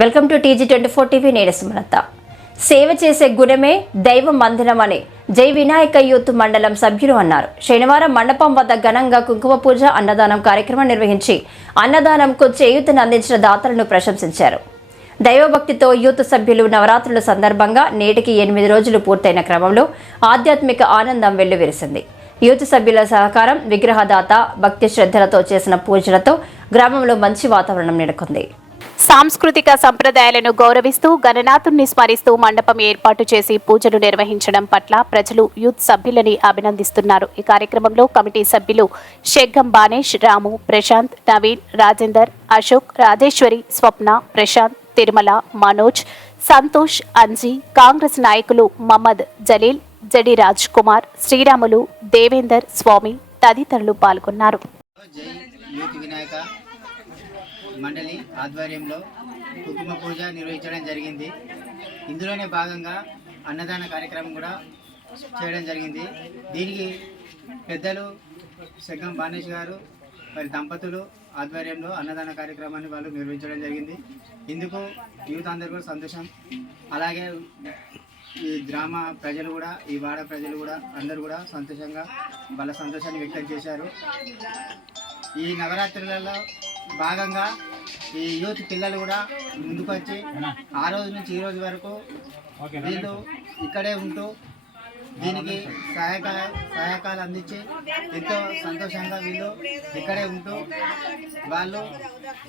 Welcome to TG24 TV. నేను సుమలత. సేవ చేసే గుణమే దైవ మందిరం అని జై వినాయక యూత్ మండలం సభ్యులు అన్నారు. శనివారం మండపం వద్ద ఘనంగా కుంకుమ పూజ అన్నదానం కార్యక్రమం నిర్వహించి అన్నదానంకు చేయూతను అందించిన దాతలను ప్రశంసించారు. దైవభక్తితో యూత్ సభ్యులు నవరాత్రుల సందర్భంగా నేటికి 8 రోజులు పూర్తయిన క్రమంలో ఆధ్యాత్మిక ఆనందం వెల్లువిరిసింది. యూత్ సభ్యుల సహకారం, విగ్రహదాత భక్తి శ్రద్ధలతో చేసిన పూజలతో గ్రామంలో మంచి వాతావరణం నెలకొంది. సాంస్కృతిక సంప్రదాయాలను గౌరవిస్తూ గణనాథుణ్ణి స్మరిస్తూ మండపం ఏర్పాటు చేసి పూజలు నిర్వహించడం పట్ల ప్రజలు యూత్ సభ్యులని అభినందిస్తున్నారు. ఈ కార్యక్రమంలో కమిటీ సభ్యులు షెగ్గం బానేష్, రాము, ప్రశాంత్, నవీన్, రాజేందర్, అశోక్, రాజేశ్వరి, స్వప్న, ప్రశాంత్, తిరుమల, మనోజ్, సంతోష్, అంజీ, కాంగ్రెస్ నాయకులు మహమ్మద్ జలీల్, జడి రాజ్ కుమార్, శ్రీరాములు, దేవేందర్, స్వామి తదితరులు పాల్గొన్నారు. మండలి ఆధ్వర్యంలో కుంకుమ పూజ నిర్వహించడం జరిగింది. ఇందులోనే భాగంగా అన్నదాన కార్యక్రమం కూడా చేయడం జరిగింది. దీనికి పెద్దలు షెగ్గం బానేష్ గారు మరి దంపతులు ఆధ్వర్యంలో అన్నదాన కార్యక్రమాన్ని వాళ్ళు నిర్వహించడం జరిగింది. ఇందుకు యూత్ అందరూ కూడా సంతోషం. అలాగే ఈ గ్రామ ప్రజలు కూడా, ఈ వాడ ప్రజలు కూడా అందరూ కూడా సంతోషంగా వాళ్ళ సంతోషాన్ని వ్యక్తం చేశారు. ఈ నవరాత్రులలో భాగంగా ఈ యూత్ పిల్లలు కూడా ముందుకు వచ్చి ఆ రోజు నుంచి ఈ రోజు వరకు వీళ్ళు ఇక్కడే ఉంటూ దీనికి సహాయకాలు అందించి ఎంతో సంతోషంగా వీళ్ళు ఇక్కడే ఉంటూ వాళ్ళు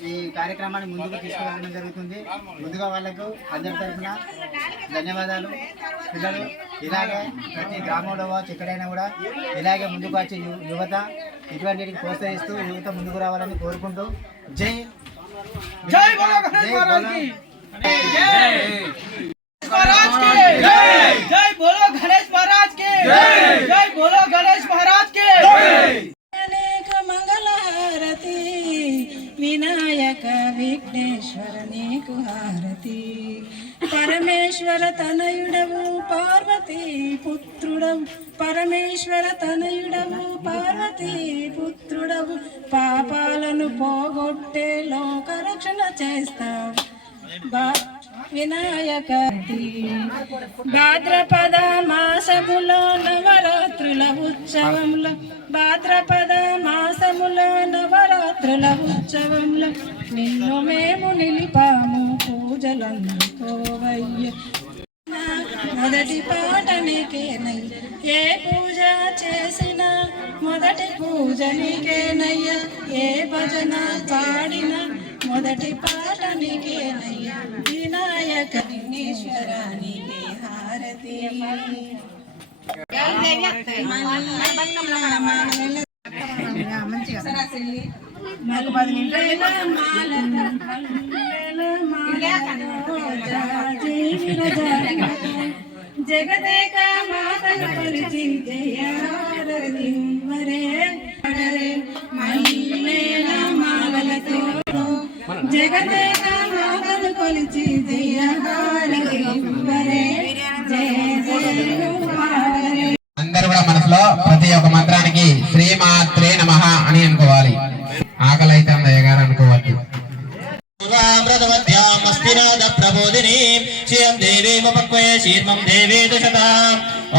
ఈ కార్యక్రమాన్ని ముందుకు తీసుకువెళ్ళడం జరుగుతుంది. ముందుగా వాళ్ళకు అందరి తరఫున ధన్యవాదాలు. పిల్లలు ఇలాగే ప్రతి గ్రామంలో కావచ్చు ఎక్కడైనా కూడా ఇలాగే ముందుకు వచ్చి యువత ఇటువంటికి ప్రోత్సహిస్తూ యువత ముందుకు రావాలని కోరుకుంటూ జై జై बोलो गणेश महाराज के जय बोलो गणेश महाराज के अनेक मंगल हारती विनायक विघ्नेश्वर नीकु हारती परमेश्वर तनयुडवु पार्वती पुत्रुडवु परमेश्वर तनयुडवु पार्वती पुत्रुडवु पापाలను పోగొట్టే లోక రక్షణ చేస్తావు వినాయక. భాద్రపద మాసములో నవరాత్రుల ఉత్సవంలో భాద్రపద మాసములో నవరాత్రుల ఉత్సవంలో నిన్ను మేము నిలిపాము పూజలందుకోవయ్య. మొదటి పాట నీకేనయ్య, ఏ పూజ చేసినా మొదటి పూజ నీకేనయ్యా, ఏ భజన పాడినా మొదటి పాట నీకేనయ్యా. వినాయక విఘ్నేశ్వర నీకే హారతి. జగదేక మాతను కొలిచి జయారతి వరే మల్లెల మాలలతో జగదేక మాతను కొలిచి జయహారతి వరే అందరూ కూడా మనసులో ప్రతి ఒక్క మంత్రానికి శ్రీమాత్రే నమః అని అనుకోవాలి. ఆకలి అయితే అందయ్య గారు అనుకోవద్దు.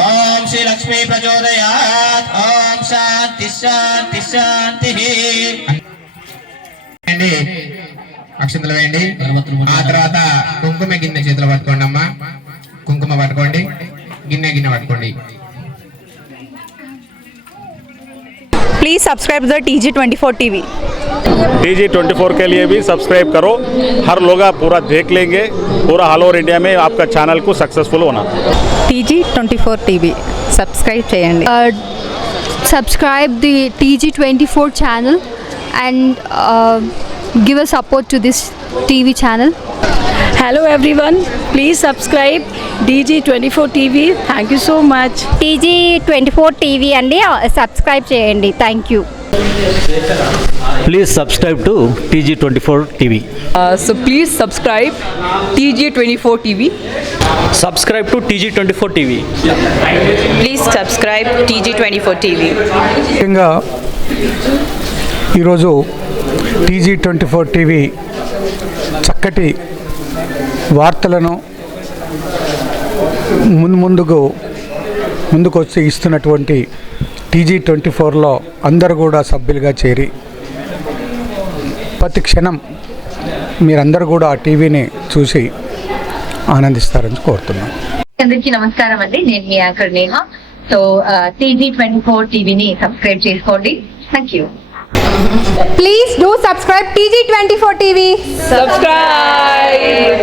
ఓం శ్రీ లక్ష్మీ ప్రచోదయాత్. ఓం శాంతి శాంతి శాంతి. అక్షంతలు వేయండి. ఆ తర్వాత కుంకుమ గిన్నె చేతులు పట్టుకోండి అమ్మా. కుంకుమ పట్టుకోండి, గిన్నె పట్టుకోండి. Please subscribe the TG24 TV. TG24 के लिए भी सब्सक्राइब करो. हर लोग पूरा देख लेंगे. पूरा ऑल ओवर इंडिया में आपका चैनल को सक्सेसफुल होना. TG24 TV सब्सक्राइब చేయండి. Subscribe the TG24 channel and give a support to this TV channel. Hello everyone, please subscribe TG24 TV. Thank you so much. TG24 TV అండి, subscribe చేయండి. Thank you. Please subscribe to TG24 TV. So please subscribe TG24 TV. Subscribe to TG24 TV. Please subscribe TG24 TV. ముఖ్యంగా ఈరోజు TG24 TV చక్కటి వార్తలను ముందుకు వచ్చి ఇస్తున్నటువంటి TG24లో అందరూ కూడా సభ్యులుగా చేరి ప్రతి క్షణం మీరందరూ కూడా ఆ టీవీని చూసి ఆనందిస్తారని కోరుతున్నాను. అందరికీ నమస్కారం అండి, నేను మీ యాంకర్ నేహ. సో TG24 టీవీని సబ్స్క్రైబ్ చేసుకోండి. Thank you. Please do subscribe TG24 TV. Subscribe.